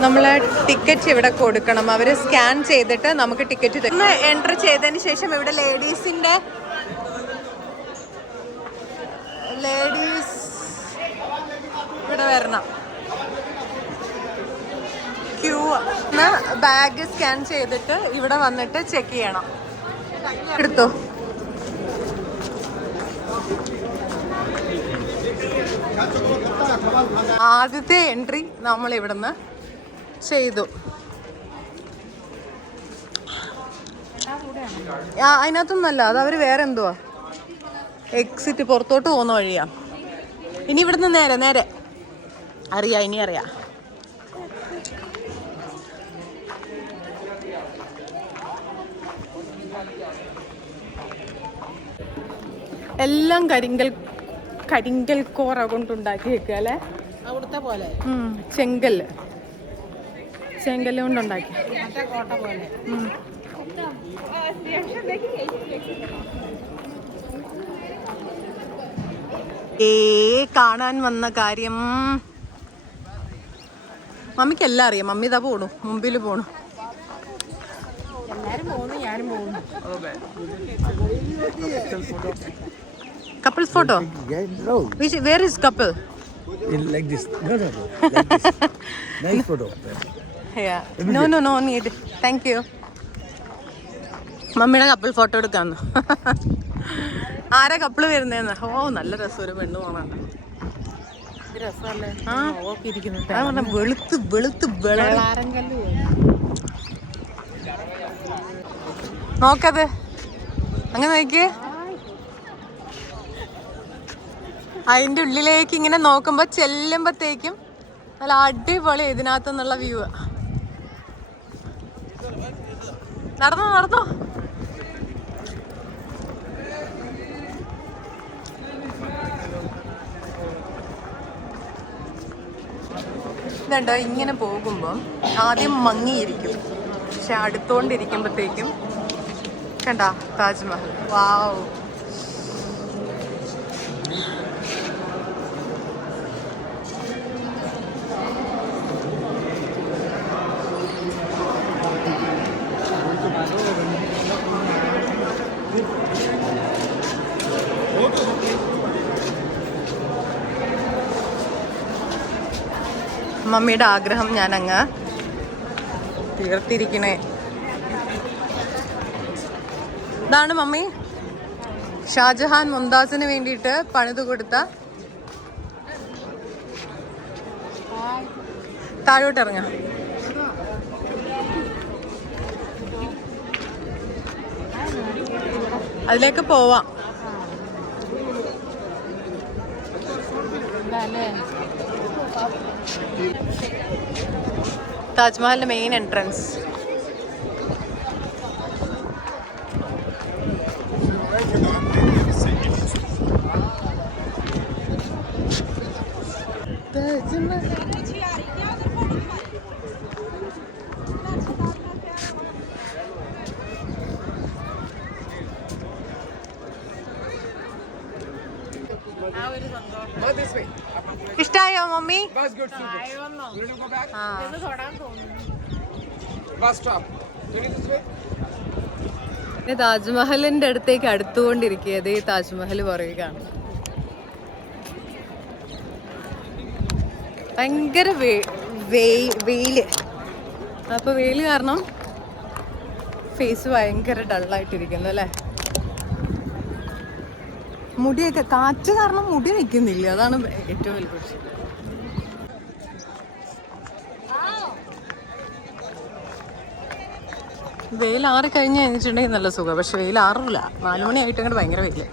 നമ്മൾ ടിക്കറ്റ് ഇവിടെ കൊടുക്കണം. അവർ സ്കാൻ ചെയ്തിട്ട് നമുക്ക് ടിക്കറ്റ് തരും. എൻട്രി ചെയ്തതിന് ശേഷം ഇവിടെ ലേഡീസ് ഇവിടെ വരണം. ക്യൂ ബാഗ് സ്കാൻ ചെയ്തിട്ട് ഇവിടെ വന്നിട്ട് ചെക്ക് ചെയ്യണം. എടുത്തോ. ആദ്യത്തെ എൻട്രി നമ്മൾ ഇവിടുന്ന് ചെയ്തു. അതിനകത്തൊന്നല്ല, അത് അവര് വേറെ എന്തുവാ എക്സിറ്റ് പുറത്തോട്ട് പോകുന്ന വഴിയാ. ഇനി ഇവിടുന്ന് നേരെ അറിയാം, ഇനി അറിയാം. എല്ലാം കരിങ്കൽ കോറ കൊണ്ടുണ്ടാക്കി വെക്കുക അല്ലേ, അവിടുത്തെ പോലെ. ചെങ്കല്ല് കൊണ്ടുണ്ടാക്കി. കോട്ട പോലെ. കാണാൻ വന്ന കാര്യം മമ്മിക്ക് എല്ലാം അറിയാം. മമ്മി ഇതാ പോണു, മുമ്പിൽ പോണു. എല്ലാരും പോകുന്നു, ഞാനും പോകുന്നു. Couples photo? Yeah, no. Where is couple? Like this. No. Like this. Nice photo. Yeah. No need. Thank you. മമ്മിയുടെ കപ്പിൾ ഫോട്ടോ എടുക്കാന്ന്. ആരാ കപ്പിള് വരുന്നേന്ന്? ഓ നല്ല രസം, ഒരു പെണ്ണ് പോണണ്ട. വെളുത്ത് നോക്കത് അങ്ങനെ നോക്കിയേ. അതിൻ്റെ ഉള്ളിലേക്ക് ഇങ്ങനെ നോക്കുമ്പോൾ ചെല്ലുമ്പോഴത്തേക്കും നല്ല അടിപൊളി ഇതിനകത്തു നിന്നുള്ള വ്യൂ. നടന്നോ. ഇതുണ്ടോ, ഇങ്ങനെ പോകുമ്പം ആദ്യം മങ്ങിയിരിക്കും, പക്ഷെ അടുത്തോണ്ടിരിക്കുമ്പോഴത്തേക്കും കണ്ടാ താജ്മഹൽ. വാവ്. മമ്മിയുടെ ആഗ്രഹം ഞാനങ്ങ് തീർത്തിരിക്കണേ. ഇതാണ് മമ്മി ഷാജഹാൻ മുംതാസിന് വേണ്ടിയിട്ട് പണിതു കൊടുത്ത. താഴോട്ടിറങ്ങ. അതിലേക്ക് പോവാം. താജ്മഹലിന്റെ main entrance. Bus good. You need to go back. Bus stop. Can you this way? താജ്മഹലിന്റെ അടുത്തേക്ക് അടുത്തുകൊണ്ടിരിക്കുക. ഈ താജ്മഹൽ പറയുകയാണ്. ഭയങ്കര വെയില്. അപ്പൊ വെയില് കാരണം ഫേസ് ഭയങ്കര ഡള്ളായിട്ടിരിക്കുന്നു അല്ലേ. മുടിയൊക്കെ കാറ്റ് കാരണം മുടി നിൽക്കുന്നില്ല, അതാണ് ഏറ്റവും വലിയ പ്രശ്നം. വെയിലാറി കഴിഞ്ഞ് കഴിഞ്ഞിട്ടുണ്ടെങ്കിൽ നല്ല സുഖം, പക്ഷെ വെയിലാറില്ല. 4 മണിയായിട്ട് അങ്ങോട്ട് ഭയങ്കര വെയില്.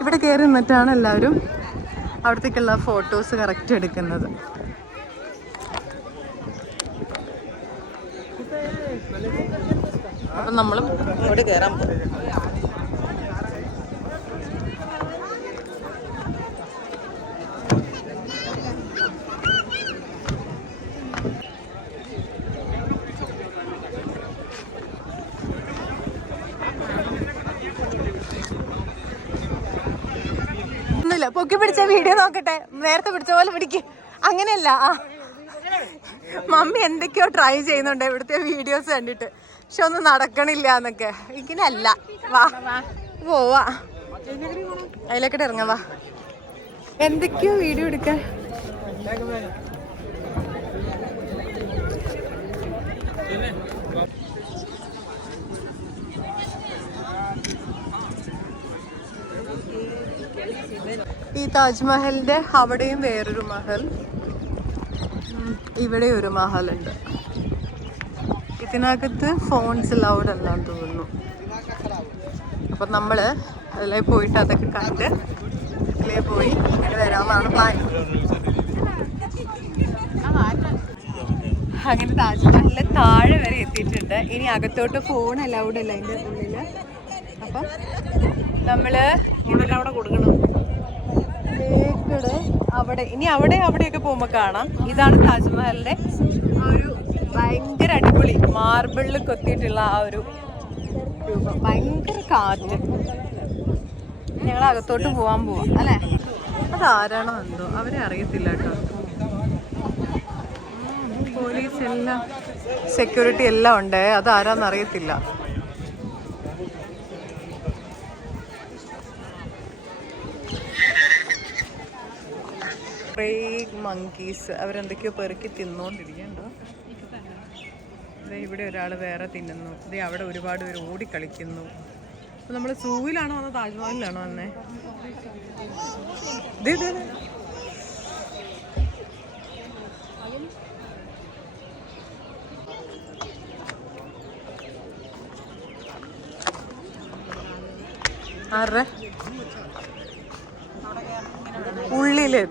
ഇവിടെ കയറി നിന്നിട്ടാണ് എല്ലാവരും അവിടത്തേക്കുള്ള ഫോട്ടോസ് കറക്റ്റ് എടുക്കുന്നത്. അപ്പം നമ്മളും ഇവിടെ കയറാൻ പോകും. ഒന്നുമില്ല, പൊക്കി പിടിച്ച വീഡിയോ നോക്കട്ടെ. നേരത്തെ പിടിച്ച പോലെ പിടിക്ക്. അങ്ങനെയല്ല, മമ്മി എന്തൊക്കെയോ ട്രൈ ചെയ്യുന്നുണ്ട് ഇവിടുത്തെ വീഡിയോസ് കണ്ടിട്ട്, പക്ഷെ ഒന്നും നടക്കണില്ല എന്നൊക്കെ. ഇങ്ങനെയല്ല, വാ പോവാ അതിലേക്കിട്ട് ഇറങ്ങാം. വാ, എന്തൊക്കെയോ വീഡിയോ എടുക്കാൻ. ഈ താജ്മഹലിന്റെ അവിടെയും വേറൊരു മഹൽ, ഇവിടെ ഒരു മഹലുണ്ട്. ഇതിനകത്ത് ഫോൺസ് അലൗഡ് അല്ലാന്ന് തോന്നുന്നു. അപ്പം നമ്മൾ അതിലേ പോയിട്ട് അതൊക്കെ കണ്ട് അതിലേ പോയി ഇങ്ങനെ വരാമെന്നാണ് പ്ലാൻ. അങ്ങനെ താജ്മഹലിലെ താഴെ വരെ എത്തിയിട്ടുണ്ട്. ഇനി അകത്തോട്ട് ഫോൺ അലൗഡ് അല്ല അതിൻ്റെ ഉള്ളിൽ. അപ്പം നമ്മൾ ഇവിടെ അവിടെ കൊടുക്കണം. അവിടെ ഇനി അവിടെയൊക്കെ പോകുമ്പോൾ കാണാം. ഇതാണ് താജ്മഹലിന്റെ ഒരു ഭയങ്കര അടിപൊളി മാർബിളിൽ കൊത്തിയിട്ടുള്ള ആ ഒരു രൂപം. ഭയങ്കര കാറ്റ്. ഞങ്ങൾ അകത്തോട്ട് പോവാൻ പോവാം അല്ലേ. അതാരാണോ എന്തോ, അവരെ അറിയത്തില്ല കേട്ടോ. പോലീസ് എല്ലാം സെക്യൂരിറ്റി എല്ലാം ഉണ്ട്, അതാരാന്ന് അറിയത്തില്ല. കുറേ മങ്കീസ് അവരെന്തൊക്കെയോ പെറുക്കി തിന്നുകൊണ്ടിരിക്കണ്ടോ. ഇവിടെ ഒരാൾ വേറെ തിന്നുന്നു. ഇതേ അവിടെ ഒരുപാട് പേര് ഓടിക്കളിക്കുന്നു. അപ്പം നമ്മൾ സൂവിലാണോ വന്നത് താജ്മഹലിലാണോ വന്നേ? ഇത് ആരുടെ ഉള്ളില്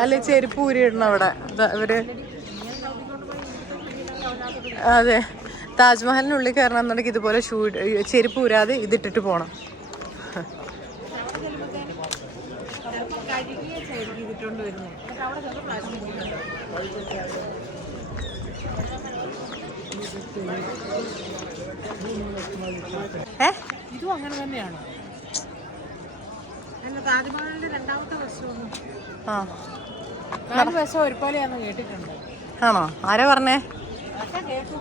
അല്ലെ ചെരുപ്പ് ഊരിയിടണം അവിടെ അവര്. അതെ, താജ്മഹലിനുള്ളിൽ കയറണം എന്നുണ്ടെങ്കിൽ ഇതുപോലെ ചെരുപ്പ് ഊരാതെ ഇതിട്ടിട്ട് പോണം. ഇതും അങ്ങനെ തന്നെയാണോ? താജ്മഹലിന്റെ രണ്ടാമത്തെ വശമാണ്. 4 വശം ഒരുപോലെയാന്ന് കേട്ടിട്ടുണ്ട്. ആണോ? ആരാ പറഞ്ഞേ? കേട്ടു.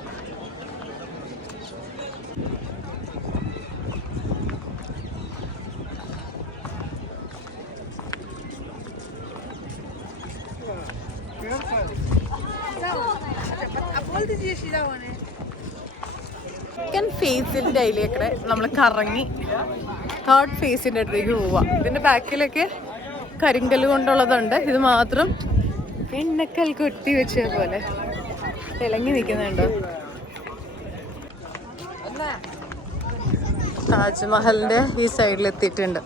സെക്കൻഡ് ഫേസിന്റെ അതിലേക്കൂടെ നമ്മൾ കറങ്ങി 3rd ഫേസിന്റെ അടുത്തേക്ക് പോവാം. ഇതിന്റെ ബാക്കിലൊക്കെ കരിങ്കല്ല് കൊണ്ടുള്ളതുണ്ട്. ഇത് മാത്രം എണ്ണക്കൽ കൊട്ടി വെച്ച പോലെ തിളങ്ങി നിൽക്കുന്നുണ്ടോ. താജ്മഹലിന്റെ ഈ സൈഡിൽ എത്തിയിട്ടുണ്ട്.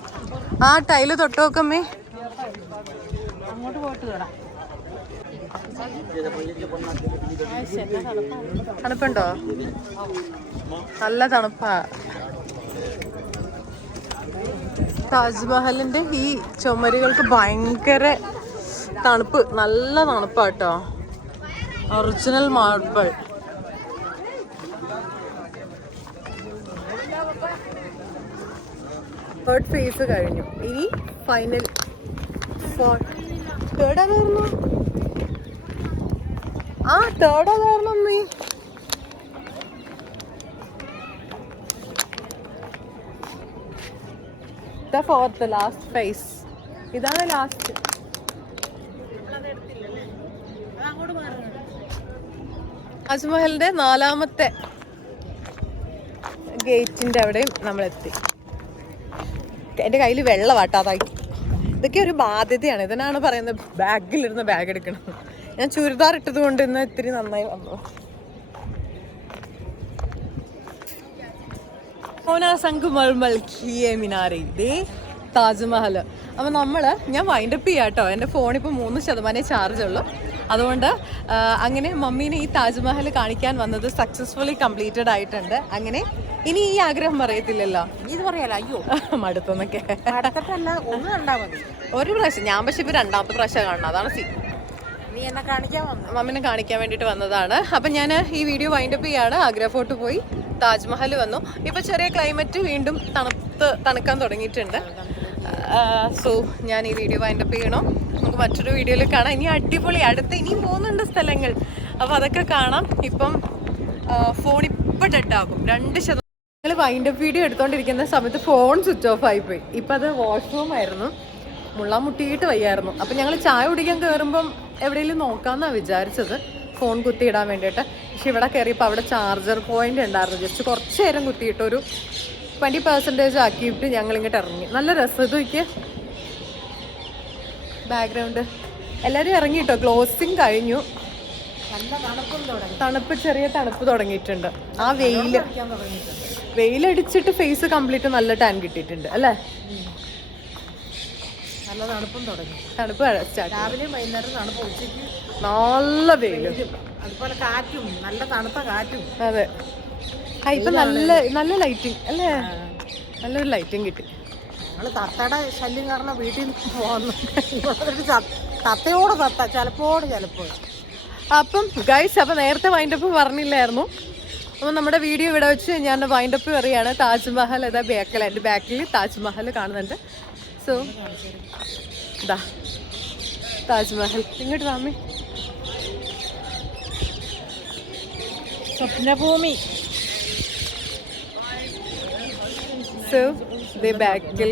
ആ ടൈല് തൊട്ട് നോക്കമ്മേ. അങ്ങോട്ട് പോയിട്ട് തൊടാം. തണുപ്പുണ്ടോ? നല്ല തണുപ്പാ. താജ്മഹലിന്റെ ഈ ചുമരുകൾക്ക് ഭയങ്കര തണുപ്പ്, നല്ല തണുപ്പാട്ടോ. Original marble. തേർഡ് ഫേസ് കഴിഞ്ഞു. ഇനി ഫൈനൽ തേർഡായിരുന്നു. ആ തേർഡായിരുന്നു അമ്മേ. Fourth last phase. ഇതാണ് ലാസ്റ്റ്. താജ്മഹലിന്റെ 4ാമത്തെ ഗേറ്റിന്റെ അവിടെയും നമ്മളെത്തി. എൻ്റെ കയ്യിൽ വെള്ളമാട്ടാതായി. ഇതൊക്കെ ഒരു ബാധ്യതയാണ്. ഇതിനാണ് പറയുന്നത് ബാഗിലിരുന്ന് ബാഗ് എടുക്കണം. ഞാൻ ചുരിദാർ ഇട്ടത് കൊണ്ട് ഇന്ന് ഇത്തിരി നന്നായി വന്നു. താജ്മഹൽ. അപ്പം ഞാൻ വൈൻഡപ്പ് ചെയ്യാം കേട്ടോ. എൻ്റെ ഫോണിപ്പോൾ 3% ചാർജ് ഉള്ളൂ. അതുകൊണ്ട് അങ്ങനെ മമ്മീനെ ഈ താജ്മഹൽ കാണിക്കാൻ വന്നത് സക്സസ്ഫുള്ളി കംപ്ലീറ്റഡ് ആയിട്ടുണ്ട്. അങ്ങനെ ഇനി ഈ ആഗ്രഹം പറയത്തില്ലല്ലോ. ഇത് പറയാലോ. അയ്യോ മടുത്തെന്നൊക്കെ. അടുത്തല്ല ഒന്ന് കണ്ടാ മതി. ഒരു പ്രാവശ്യം ഞാൻ പക്ഷെ ഇപ്പോൾ 2ാമത്തെ പ്രാവശ്യം കാണണം. അതാണ് നീ എന്നെ കാണിക്കാൻ വന്നു. മമ്മിനെ കാണിക്കാൻ വേണ്ടിയിട്ട് വന്നതാണ്. അപ്പം ഞാൻ ഈ വീഡിയോ വൈൻഡപ്പ് ചെയ്യാണ്. ആഗ്ര ഫോർട്ട് പോയി താജ്മഹൽ വന്നു. ഇപ്പോൾ ചെറിയ ക്ലൈമറ്റ് വീണ്ടും തണുക്കാൻ തുടങ്ങിയിട്ടുണ്ട്. സോ ഞാൻ ഈ വീഡിയോ വൈൻഡപ്പ് ചെയ്യണം. നമുക്ക് മറ്റൊരു വീഡിയോയിൽ കാണാം. ഇനി അടിപൊളി അടുത്ത് ഇനിയും പോകുന്നുണ്ട് സ്ഥലങ്ങൾ. അപ്പോൾ അതൊക്കെ കാണാം. ഇപ്പം ഫോൺ ഇപ്പം ഡെഡാകും 2%. ഞങ്ങൾ വൈൻഡപ്പ് വീഡിയോ എടുത്തുകൊണ്ടിരിക്കുന്ന സമയത്ത് ഫോൺ സ്വിച്ച് ഓഫ് ആയിപ്പോയി. ഇപ്പം അത് വാഷ്റൂം ആയിരുന്നു. മുട്ടിയിട്ട് വയ്യായിരുന്നു. അപ്പം ഞങ്ങൾ ചായ കുടിക്കാൻ കയറുമ്പം എവിടെയെങ്കിലും നോക്കാമെന്നാണ് വിചാരിച്ചത്, ഫോൺ കുത്തിയിടാൻ വേണ്ടിയിട്ട്. പക്ഷെ ഇവിടെ കയറിയപ്പോൾ അവിടെ ചാർജർ പോയിന്റ് ഉണ്ടായിരുന്നു. ജസ്റ്റ് കുറച്ച് നേരം കുത്തിയിട്ട് ഒരു 20% ആക്കിയിട്ട് ഞങ്ങൾ ഇങ്ങോട്ട് ഇറങ്ങി. നല്ല രസം. ഇതൊക്കെ ബാക്ക്ഗ്രൗണ്ട് എല്ലാവരും ഇറങ്ങിയിട്ടോ. ക്ലോസിങ് കഴിഞ്ഞു. ചെറിയ തണുപ്പ് തുടങ്ങിയിട്ടുണ്ട്. ആ വെയിലടിച്ചിട്ട് ഫേസ് കംപ്ലീറ്റ് നല്ല ടാൻ കിട്ടിയിട്ടുണ്ട് അല്ലേ? നല്ല തണുപ്പും തുടങ്ങി. തണുപ്പ് രാവിലെയും വൈകുന്നേരം തണുപ്പ്, ഉച്ചയ്ക്ക് നല്ല വെയിലും അതുപോലെ കാറ്റും, നല്ല തണുത്ത കാറ്റും. അതെ. ഇപ്പൊ നല്ല ലൈറ്റിംഗ് അല്ലേ? നല്ലൊരു ലൈറ്റിംഗ് കിട്ടി. ഞങ്ങൾ തത്തയുടെ ശല്യം കാരണം വീട്ടിൽ പോകുന്നു. തത്തയോട് ചിലപ്പോൾ. അപ്പം ഗൈസ്, അപ്പം നേരത്തെ വൈൻഡപ്പ് പറഞ്ഞില്ലായിരുന്നു. അപ്പം നമ്മുടെ വീഡിയോ ഇവിടെ വെച്ച് ഞാൻ വൈൻഡപ്പ് പറയുകയാണ്. താജ്മഹൽ ഇതാ എൻ്റെ ബാക്കിൽ താജ്മഹൽ കാണുന്നുണ്ട്. സോ ഇതാ താജ്മഹൽ. ഇങ്ങോട്ട് വാമി. സ്വപ്നഭൂമി. സോ ഇതേ ബാക്കിൽ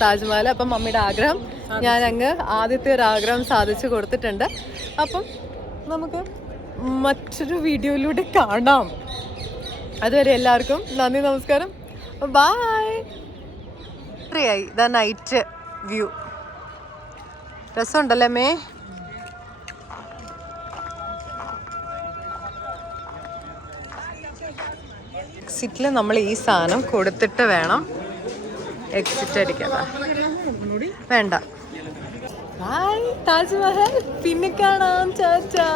താജ്മഹൽ. അപ്പം മമ്മിയുടെ ആഗ്രഹം ഞാൻ അങ്ങ് ആദ്യത്തെ ഒരു ആഗ്രഹം സാധിച്ചു കൊടുത്തിട്ടുണ്ട്. അപ്പം നമുക്ക് മറ്റൊരു വീഡിയോയിലൂടെ കാണാം. അതുവരെ എല്ലാവർക്കും നന്ദി, നമസ്കാരം, ബായ്. ഇത്രയായി ഇതാ നൈറ്റ് വ്യൂ. രസമുണ്ടല്ലേ മേ? എക്സിറ്റിൽ നമ്മൾ ഈ സാധനം കൊടുത്തിട്ട് വേണം എക്സിറ്റ് അടിക്കാൻ. വേണ്ട. ബായ് താജ്മഹൽ. പിന്നെ കാണാം. ചാച്ചാ.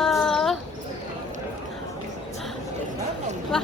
വാ.